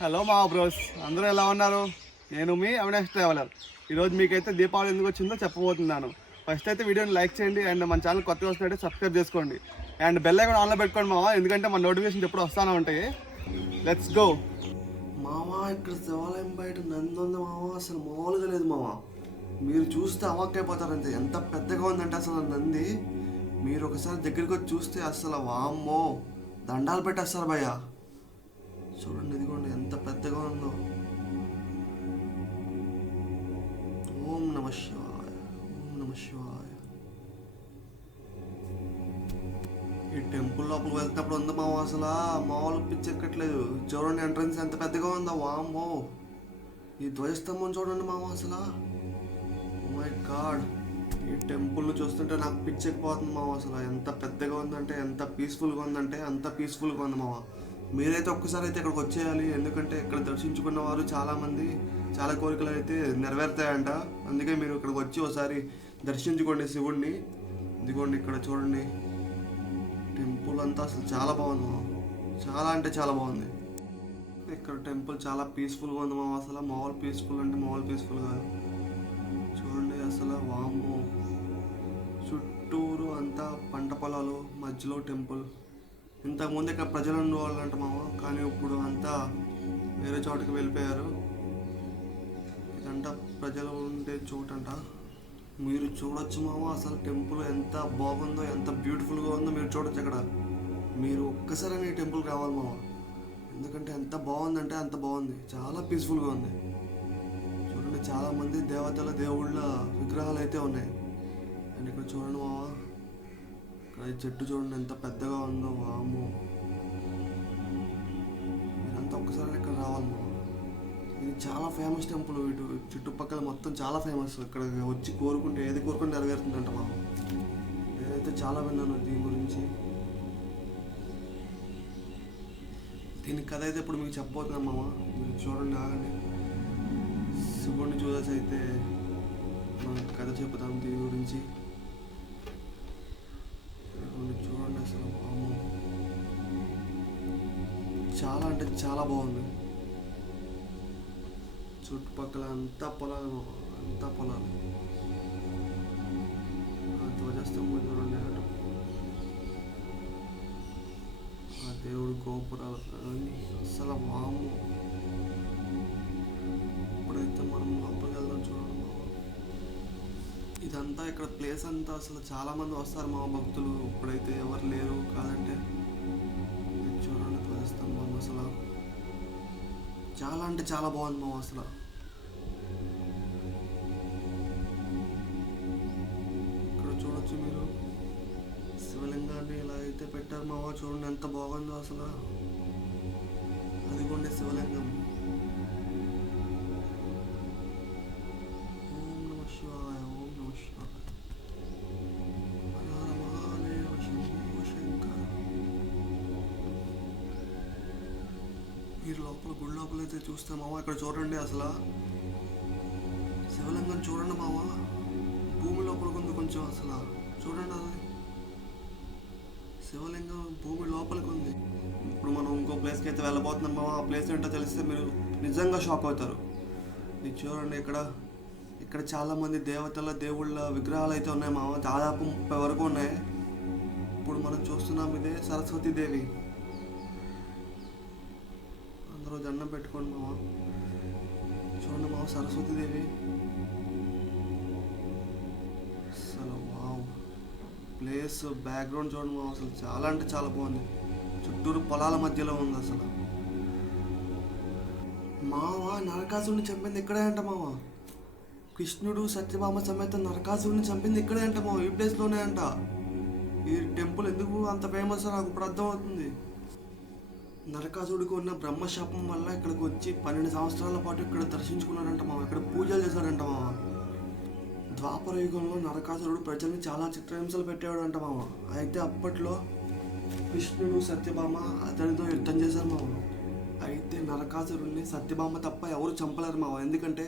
Hello మా bros, అందరూ ఎలా ఉన్నారు? నేను మీ అవినాష్ ట్రావెలర్. ఈరోజు మీకైతే దీపావళి ఎందుకు వచ్చిందో చెప్పబోతున్నాను. ఫస్ట్ అయితే వీడియోని లైక్ చేయండి అండ్ మన ఛానల్ కొత్తగా వస్తున్నట్టే సబ్స్క్రైబ్ చేసుకోండి అండ్ బెల్ ఐకాన్ ఆన్లో పెట్టుకోండి మామ, ఎందుకంటే మన నోటిఫికేషన్ ఎప్పుడు వస్తూనే ఉంటాయి. Let's go. మావా, ఇక్కడ శివాలయం బయట నంది ఉంది మావా. అసలు మామూలుగా లేదు మావా. మీరు చూస్తే అవాక్కైపోతారంతే, ఎంత పెద్దగా ఉందంటే అసలు నంది. మీరు ఒకసారి దగ్గరికి వచ్చి చూస్తే అసలు వామ్మో, దండాలు పెట్టేస్తారు భయ్య. చూడండి, ఇదిగోండి ఎంత పెద్దగా ఉందో. ఓం నమ శివాయ, ఓం నమ శివాయ. ఈ టెంపుల్ లోపల వెళ్తేప్పుడు ఉంది మావా, అసలు మామూలు పిచ్చెక్కట్లేదు. చూడండి ఎంట్రన్స్ ఎంత పెద్దగా ఉందో, వామ్మో. ఈ ధ్వజస్తంభం చూడండి మావా, అసలు మై గాడ్. ఈ టెంపుల్ని చూస్తుంటే నాకు పిచ్చెక్కిపోతుంది మావా. అసలు ఎంత పెద్దగా ఉందంటే, ఎంత పీస్ఫుల్గా ఉందంటే అంత పీస్ఫుల్గా ఉంది మావా. మీరైతే ఒక్కసారి అయితే ఇక్కడికి వచ్చేయాలి, ఎందుకంటే ఇక్కడ దర్శించుకున్న వారు చాలామంది చాలా కోరికలు అయితే నెరవేరుతాయంట. అందుకే మీరు ఇక్కడికి వచ్చి ఒకసారి దర్శించుకోండి శివుడిని. ఇదిగోండి ఇక్కడ చూడండి, టెంపుల్ అంతా అసలు చాలా బాగుంది మామ, చాలా అంటే చాలా బాగుంది. ఇక్కడ టెంపుల్ చాలా పీస్ఫుల్గా ఉంది మామ. అసలు మామూలు పీస్ఫుల్ అంటే మామూలు పీస్ఫుల్ కాదు. చూడండి అసలు వామ్మో, చుట్టూరు అంతా పంట పొలాలు, మధ్యలో టెంపుల్. ఇంతకుముందు ఇక్కడ ప్రజలు ఉండేవాళ్ళంట మామ, కానీ ఇప్పుడు అంతా వేరే చోటుకి వెళ్ళిపోయారు. ఇదంతా ప్రజలు ఉండే చోటంట. మీరు చూడొచ్చు మామ, అసలు టెంపుల్ ఎంత బాగుందో, ఎంత బ్యూటిఫుల్గా ఉందో మీరు చూడొచ్చు అక్కడ. మీరు ఒక్కసారి ఈ టెంపుల్ రావాలి మామ, ఎందుకంటే ఎంత బాగుందంటే అంత బాగుంది, చాలా పీస్ఫుల్గా ఉంది. చూడండి, చాలామంది దేవతల దేవుళ్ళ విగ్రహాలు అయితే ఉన్నాయి. అండ్ ఇక్కడ చూడండి మామ, ఇక్కడ చెట్టు చూడండి ఎంత పెద్దగా ఉందో, వాము. మీరంతా ఒక్కసారి ఇక్కడ రావాలి మామ. ఇది చాలా ఫేమస్ టెంపుల్, ఇటు చుట్టుపక్కల మొత్తం చాలా ఫేమస్. ఇక్కడ వచ్చి కోరుకుంటే ఏది కోరుకుంటే నెరవేరుతుందంట మామ. నేనైతే చాలా విన్నాను దీని గురించి. దీని కథ అయితే ఇప్పుడు మీకు చెప్పబోతున్నాను మామ, మీరు చూడండి, ఆగండి. శివుడిని చూసేసి అయితే మనం కథ చెప్తాం దీని గురించి. చూడండి అసలు వాము, చాలా అంటే చాలా బాగుంది. చుట్టుపక్కల అంతా పొలాలు, అంతా పొలాలు. ధ్వజస్తంభం చూడండి, ఆ దేవుడు గోపురాలు అసలు వాము. ఇప్పుడైతే మనం లోపలికి వెళ్దాం. చూడండి మామ, ఇదంతా ఇక్కడ ప్లేస్ అంతా అసలు చాలా మంది వస్తారు మా భక్తులు. ఇప్పుడైతే ఎవరు లేరు కాదంటే. చూడండి ధ్వజస్తంభం, అసలు చాలా అంటే చాలా బాగుంది మామ. అసలు ఇక్కడ చూడొచ్చు మీరు, శివలింగాన్ని ఇలా అయితే పెట్టారు మామ. చూడండి ఎంత బాగుందో అసలు. అదిగోండి శివలింగం. ఓం నమ శివాయ, ఓం నమ శివాయ. హర హర మహాదేవ శంభో శంకర. మీరు లోపల గుడి లోపల అయితే చూస్తే మామ, ఇక్కడ చూడండి అసలు శివలింగం చూడండి మామ, భూమి లోపలికి ఉంది కొంచెం. అసలు చూడండి, అది శివలింగం భూమి లోపలికి ఉంది. ఇప్పుడు మనం ఇంకో ప్లేస్కి అయితే వెళ్ళబోతున్నాం మామ. ఆ ప్లేస్ ఏంటో తెలిస్తే మీరు నిజంగా షాక్ అవుతారు. మీరు చూడండి, ఇక్కడ చాలామంది దేవతల దేవుళ్ళ విగ్రహాలు అయితే ఉన్నాయి మామ, దాదాపు 30 వరకు ఉన్నాయి. ఇప్పుడు మనం చూస్తున్నాం ఇదే సరస్వతీదేవి. అందరూ దండం పెట్టుకోండి మామ. చూడండి మామ, సరస్వతీదేవి. అసలు వావ్, ప్లేస్ బ్యాక్గ్రౌండ్ చూడండి మామ, అసలు చాలా అంటే చాలా బాగుంది. చుట్టూరు పొలాల మధ్యలో ఉంది అసలు. మావ, నరకాసుడిని చంపింది ఇక్కడే అంట మామ. కృష్ణుడు సత్యభామ సమేత నరకాసుడిని చంపింది ఇక్కడే అంట మామ, ఈ ప్లేస్లోనే అంట. ఈ టెంపుల్ ఎందుకు అంత ఫేమస్ నాకు ఇప్పుడు అర్థమవుతుంది. నరకాసుడికి ఉన్న బ్రహ్మశాపం వల్ల ఇక్కడికి వచ్చి 12 సంవత్సరాల పాటు ఇక్కడ దర్శించుకున్నాడంట మామ. ఇక్కడ పూజలు చేశాడంట మామ. ద్వాపర యుగంలో నరకాసురుడు ప్రజల్ని చాలా చిత్రహింసలు పెట్టేవాడంట మామ. అయితే అప్పట్లో కృష్ణుడు సత్యభామ అతనితో యుద్ధం చేశారు మామ. అయితే నరకాసురుడిని సత్యభామ తప్ప ఎవరు చంపలేరు మావ, ఎందుకంటే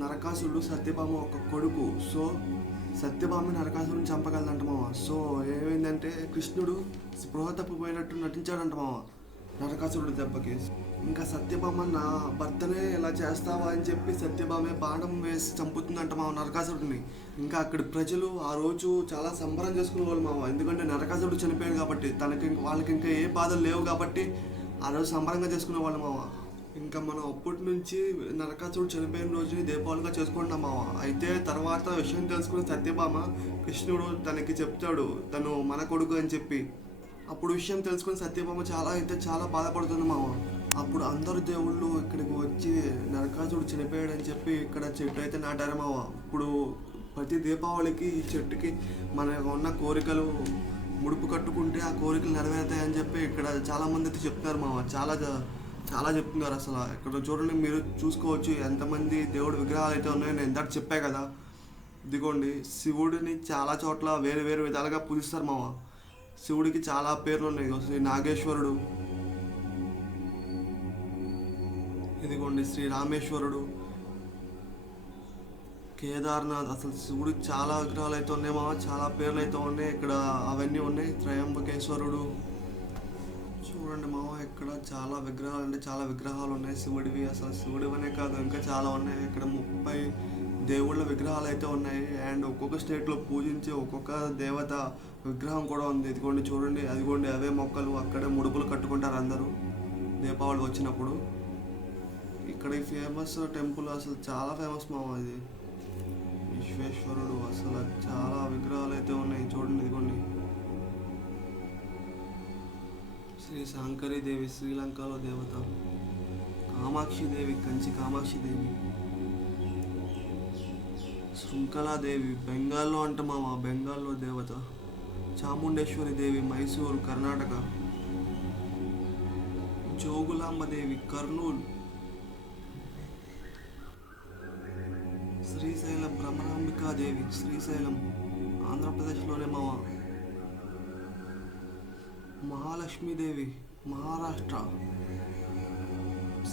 నరకాసురుడు సత్యభామ ఒక కొడుకు. సో సత్యభామ నరకాసురుడిని చంపగలదంట మావ. సో ఏమైందంటే కృష్ణుడు స్పృహ తప్పిపోయినట్టు నటించాడంట మావ. నరకాసురుడి దెబ్బకి. ఇంకా సత్యభామ నా భర్తనే ఇలా చేస్తావా అని చెప్పి సత్యభామే బాణం వేసి చంపుతుందంట మా నరకాసురుడిని. ఇంకా అక్కడి ప్రజలు ఆ రోజు చాలా సంబరం చేసుకునే వాళ్ళు మావ, ఎందుకంటే నరకాసురుడు చనిపోయాడు కాబట్టి వాళ్ళకి ఇంకా ఏ బాధలు లేవు కాబట్టి ఆ రోజు సంబరంగా చేసుకునే వాళ్ళు మావ. ఇంకా మనం అప్పటి నుంచి నరకాసురుడు చనిపోయిన రోజుని దీపావళిగా చేసుకుంటాం మావ. అయితే తర్వాత విషయం తెలుసుకున్న సత్యభామ కృష్ణుడు తనకి చెప్తాడు తను మన కొడుకు అని చెప్పి. అప్పుడు విషయం తెలుసుకుని సత్యభామ చాలా బాధపడుతుంది మావ. అప్పుడు అందరు దేవుళ్ళు ఇక్కడికి వచ్చి నరకాసురుడు చనిపోయాడని చెప్పి ఇక్కడ చెట్టు అయితే నాటారు మావ. ఇప్పుడు ప్రతి దీపావళికి ఈ చెట్టుకి మనకు ఉన్న కోరికలు ముడుపు కట్టుకుంటే ఆ కోరికలు నెరవేరుతాయని చెప్పి ఇక్కడ చాలామంది అయితే చెప్తున్నారు మావ. చాలా చెప్తున్నారు. అసలు ఇక్కడ చూడండి, మీరు చూసుకోవచ్చు ఎంతమంది దేవుడి విగ్రహాలు అయితే ఉన్నాయో. నేను ఇందాక చెప్పా కదా, ఇదిగోండి శివుడిని చాలా చోట్ల వేరే వేరే విధాలుగా పూజిస్తారు మావ. శివుడికి చాలా పేర్లు ఉన్నాయి. శ్రీ నాగేశ్వరుడు, ఇదిగోండి శ్రీ రామేశ్వరుడు, కేదార్నాథ్. అసలు శివుడికి చాలా విగ్రహాలు అయితే ఉన్నాయి మావ, చాలా పేర్లు అయితే ఉన్నాయి ఇక్కడ. అవన్నీ ఉన్నాయి. త్రయంబకేశ్వరుడు చూడండి మావ, ఇక్కడ చాలా విగ్రహాలు అంటే చాలా విగ్రహాలు ఉన్నాయి శివుడివి. అసలు శివుడివనే కాదు ఇంకా చాలా ఉన్నాయి. ఇక్కడ 30 దేవుళ్ళ విగ్రహాలు అయితే ఉన్నాయి. అండ్ ఒక్కొక్క స్టేట్లో పూజించే ఒక్కొక్క దేవత విగ్రహం కూడా ఉంది. ఇదిగోండి చూడండి, అదిగోండి అవే మొక్కలు. అక్కడే ముడుపులు కట్టుకుంటారు అందరూ దీపావళి వచ్చినప్పుడు. ఇక్కడ ఈ ఫేమస్ టెంపుల్ అసలు చాలా ఫేమస్ మామ. ఇది విశ్వేశ్వరుడు. అసలు చాలా విగ్రహాలు అయితే ఉన్నాయి చూడండి. ఇదిగోండి శ్రీ శాంకరీ దేవి శ్రీలంకలో దేవత, కామాక్షి దేవి కంచి కామాక్షి దేవి, శృంఖలాదేవి బెంగాల్లో అంట మామ, బెంగాల్లో దేవత, చాముండేశ్వరి దేవి మైసూరు కర్ణాటక, జోగులాంబ దేవి కర్నూలు, శ్రీశైల భ్రమరాంబికాదేవి శ్రీశైలం ఆంధ్రప్రదేశ్లోనే మామ, మహాలక్ష్మీదేవి మహారాష్ట్ర,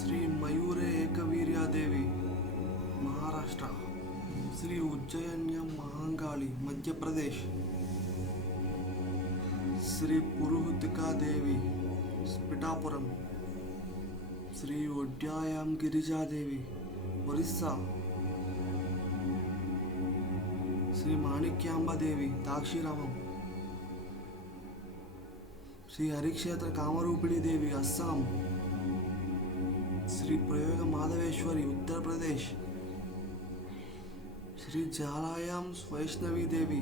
శ్రీ మయూరే ఏకవీర్యాదేవి మహారాష్ట్ర, శ్రీ ఉజ్జయిన్య మహాంకాళి మధ్యప్రదేశ్, శ్రీ పురుహుతికాదేవి పిఠాపురం, శ్రీ ఒడ్యాయం గిరిజాదేవి ఒరిస్సా, శ్రీ మాణిక్యాంబదేవి దాక్షిరామం, శ్రీ హరిక్షేత్ర కామరూపిణి దేవి అస్సాం, శ్రీ ప్రయోగ మాధవేశ్వరి ఉత్తరప్రదేశ్, శ్రీ జాలాయాం వైష్ణవీ దేవి,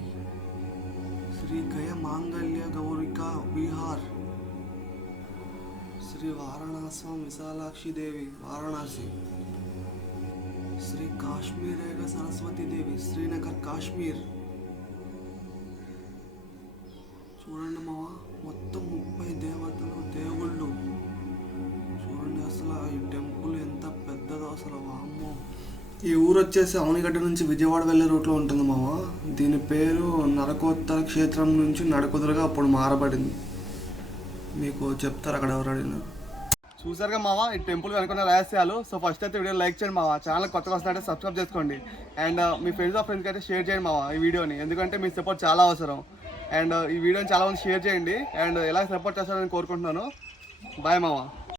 శ్రీ గయ మాంగళ్య గౌరికా బీహార్, శ్రీ వారణాసం విశాలాక్షి దేవి వారణాసి, శ్రీ కాశ్మీరేగ సరస్వతి దేవి శ్రీనగర్ కాశ్మీర్. చూడండి మావ, మొత్తం 30 దేవతలు దేవుళ్ళు. చూడండి అసలు ఈ టెంపుల్ ఎంత పెద్దదో అసలు, వామ్మో. ఈ ఊరు వచ్చేసి అవనిగడ్డ నుంచి విజయవాడ వెళ్ళే రూట్లో ఉంటుంది మామ. దీని పేరు నరకోత్తర క్షేత్రం నుంచి నడకుదురుగా అప్పుడు మారబడింది. మీకు చెప్తారు అక్కడ ఎవరు అడిగినా. చూసారుగా మామ ఈ టెంపుల్ వెనుకున్న రహస్యాలు. సో ఫస్ట్ అయితే వీడియో లైక్ చేయండి మామ, ఛానల్ కొత్తగా వస్తుంటే సబ్స్క్రైబ్ చేసుకోండి. అండ్ మీ ఫ్రెండ్స్కి అయితే షేర్ చేయండి మామ ఈ వీడియోని, ఎందుకంటే మీ సపోర్ట్ చాలా అవసరం. అండ్ ఈ వీడియోని చాలామంది షేర్ చేయండి. అండ్ ఎలా సపోర్ట్ చేస్తారని కోరుకుంటున్నాను. బాయ్ మామ.